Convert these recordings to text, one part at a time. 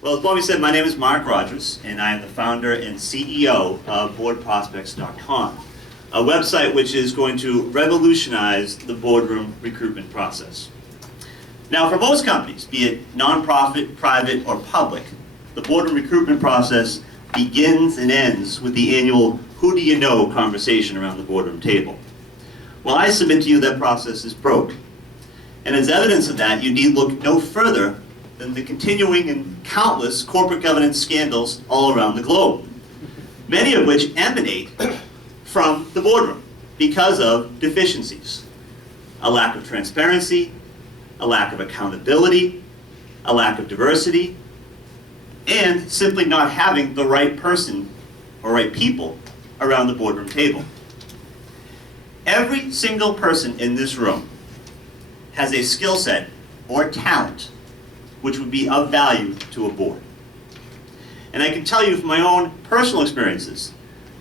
Well, as Bobby said, my name is Mark Rogers, and I am the founder and CEO of BoardProspects.com, a website which is going to revolutionize the boardroom recruitment process. Now, for most companies, be it nonprofit, private, or public, the boardroom recruitment process begins and ends with the annual "who do you know" conversation around the boardroom table. Well, I submit to you that process is broke. And as evidence of that, you need look no further than the continuing and countless corporate governance scandals all around the globe, many of which emanate from the boardroom because of deficiencies. A lack of transparency, a lack of accountability, a lack of diversity, and simply not having the right person or right people around the boardroom table. Every single person in this room has a skill set or talent which would be of value to a board. And I can tell you from my own personal experiences,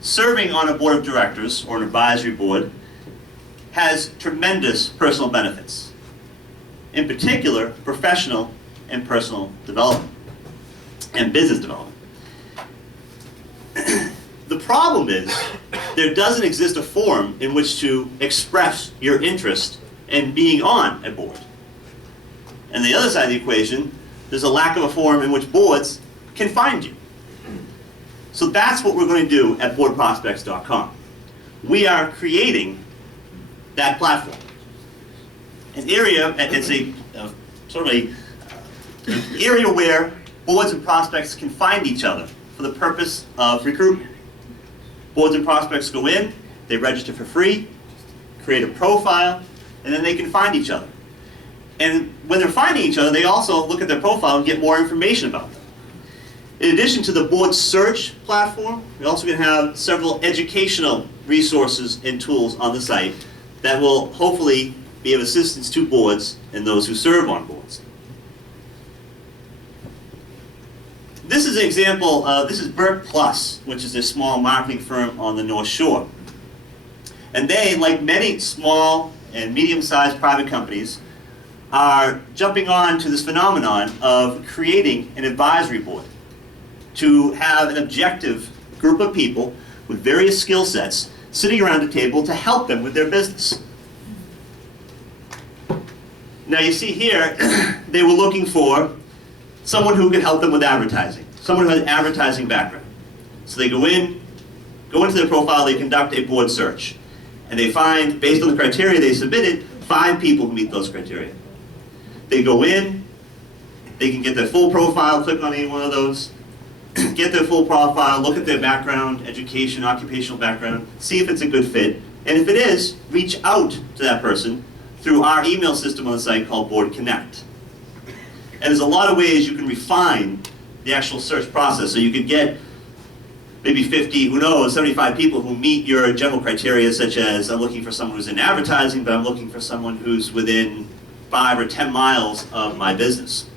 serving on a board of directors or an advisory board has tremendous personal benefits. In particular, professional and personal development and business development. The problem is there doesn't exist a forum in which to express your interest in being on a board. And the other side of the equation, there's a lack of a forum in which boards can find you. So that's what we're going to do at BoardProspects.com. We are creating that platform. An area, it's a sort of an area where boards and prospects can find each other for the purpose of recruitment. Boards and prospects go in, they register for free, create a profile, and then they can find each other. And when they're finding each other, they also look at their profile and get more information about them. In addition to the board search platform, we're also going to have several educational resources and tools on the site that will hopefully be of assistance to boards and those who serve on boards. This is an example, this is BoardPlus, which is a small marketing firm on the North Shore. And they, like many small and medium-sized private companies, are jumping on to this phenomenon of creating an advisory board to have an objective group of people with various skill sets sitting around a table to help them with their business. Now you see here, they were looking for someone who could help them with advertising, someone who has an advertising background. So they go into their profile, they conduct a board search, and they find, based on the criteria they submitted, 5 people who meet those criteria. They go in, they can get their full profile, click on any one of those, get their full profile, look at their background, education, occupational background, see if it's a good fit, and if it is, reach out to that person through our email system on the site called Board Connect. And there's a lot of ways you can refine the actual search process, so you could get maybe 50, who knows, 75 people who meet your general criteria, such as I'm looking for someone who's in advertising, but I'm looking for someone who's within 5 or 10 miles of my business.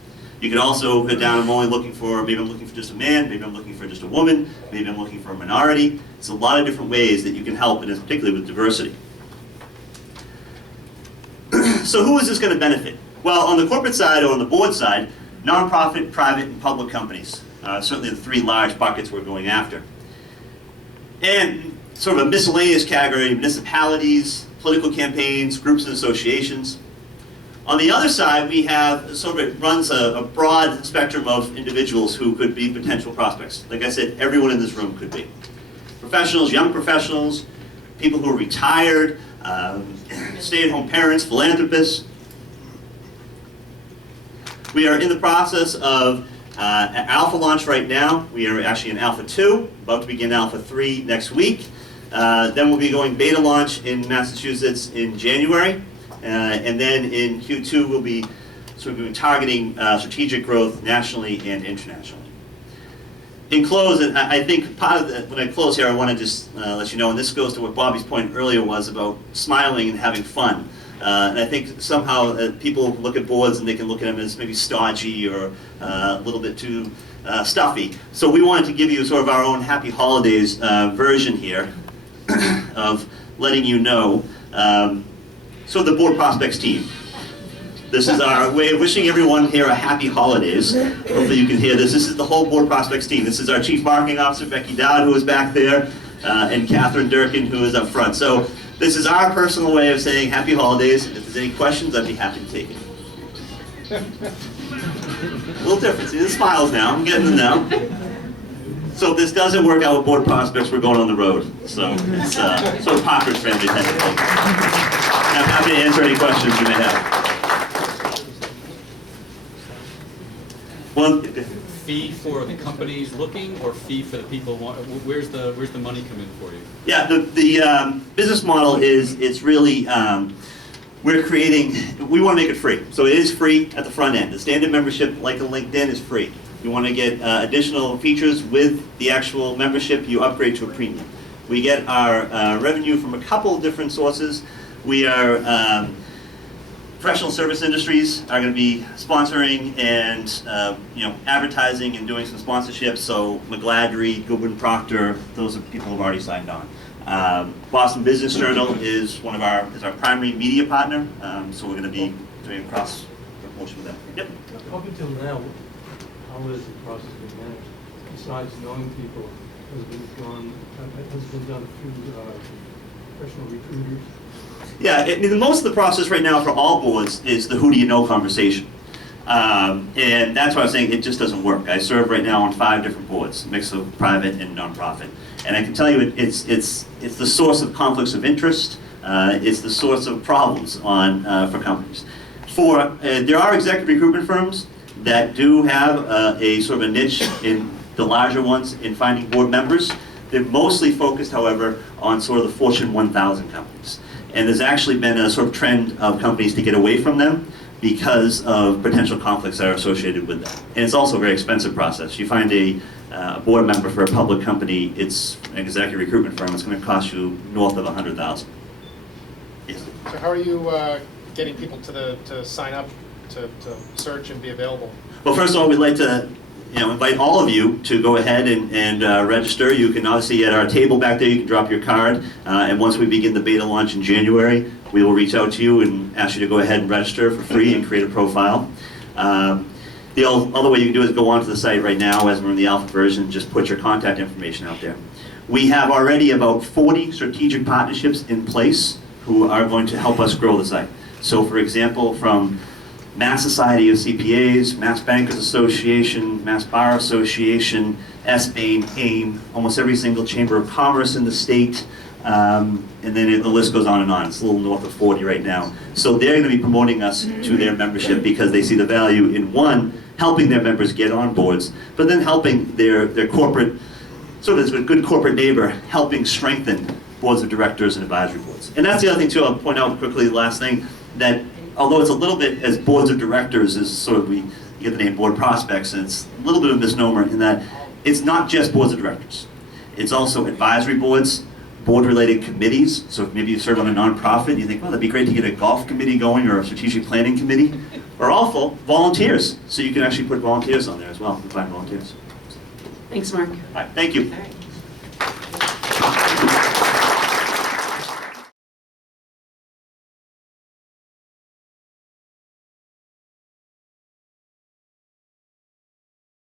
You could also go down, maybe I'm looking for just a man, maybe I'm looking for just a woman, maybe I'm looking for a minority. It's a lot of different ways that you can help, and particularly with diversity. So who is this going to benefit? Well, on the corporate side or on the board side, nonprofit, private, and public companies. Certainly the 3 large buckets we're going after. And sort of a miscellaneous category, municipalities, political campaigns, groups and associations. On the other side, we have it runs a broad spectrum of individuals who could be potential prospects. Like I said, everyone in this room could be. Professionals, young professionals, people who are retired, stay-at-home parents, philanthropists. We are in the process of an alpha launch right now. We are actually in alpha 2, about to begin alpha 3 next week. Then we'll be going beta launch in Massachusetts in January. And then in Q2, we'll be targeting strategic growth nationally and internationally. In close, and I think part of the, when I close here, I want to just let you know, and this goes to what Bobby's point earlier was about smiling and having fun. And I think somehow people look at boards and they can look at them as maybe stodgy or a little bit too stuffy. So we wanted to give you sort of our own Happy Holidays version here of letting you know. So the Board Prospects team. This is our way of wishing everyone here a happy holidays. Hopefully you can hear this. This is the whole Board Prospects team. This is our Chief Marketing Officer, Becky Dowd, who is back there, and Catherine Durkin, who is up front. So this is our personal way of saying happy holidays. If there's any questions, I'd be happy to take it. A little different. See, the smiles now. I'm getting them now. So if this doesn't work out with Board Prospects, we're going on the road. So it's sort of Partridge Family type of thing. I'm happy to answer any questions you may have. Well, fee for the companies looking, or fee for the people? Where's the money come in for you? Yeah, the business model is, it's really, we're creating, we want to make it free. So it is free at the front end. The standard membership, like the LinkedIn, is free. You want to get additional features with the actual membership, you upgrade to a premium. We get our revenue from a couple of different sources. We are, professional service industries are going to be sponsoring and advertising and doing some sponsorships. So McGladrey, Goodwin Procter, those are people who've already signed on. Boston Business Journal is our primary media partner. So we're going to be doing cross promotion with them. Yep. Up until now, how has the process been managed? Besides knowing people, has been done through professional recruiters? Yeah, most of the process right now for all boards is the who do you know conversation. And that's why I was saying it just doesn't work. I serve right now on 5 different boards, a mix of private and nonprofit. And I can tell you it's the source of conflicts of interest. It's the source of problems for companies. There are executive recruitment firms that do have a sort of a niche in the larger ones in finding board members. They're mostly focused, however, on sort of the Fortune 1000 companies. And there's actually been a sort of trend of companies to get away from them because of potential conflicts that are associated with them. And it's also a very expensive process. You find a board member for a public company, it's an executive recruitment firm, it's going to cost you north of $100,000. Yes. So how are you getting people to sign up, to search and be available? Well, first of all, we'd like to invite all of you to go ahead and register. You can obviously, at our table back there, you can drop your card. And once we begin the beta launch in January, we will reach out to you and ask you to go ahead and register for free and create a profile. The other way you can do it is go onto the site right now, as we're in the alpha version, just put your contact information out there. We have already about 40 strategic partnerships in place who are going to help us grow the site. So for example, from Mass Society of CPAs, Mass Bankers Association, Mass Bar Association, SBAIN, AIM, almost every single chamber of commerce in the state, and then the list goes on and on. It's a little north of 40 right now. So they're going to be promoting us to their membership because they see the value in, one, helping their members get on boards, but then helping their corporate, sort of as a good corporate neighbor, helping strengthen boards of directors and advisory boards. And that's the other thing too, I'll point out quickly, the last thing, that although it's a little bit, as boards of directors is sort of, you get the name Board Prospects, and it's a little bit of a misnomer in that it's not just boards of directors. It's also advisory boards, board-related committees. So if maybe you serve on a nonprofit, you think, well, that'd be great to get a golf committee going or a strategic planning committee. Or also volunteers. So you can actually put volunteers on there as well, and find volunteers. Thanks, Mark. All right, thank you. All right.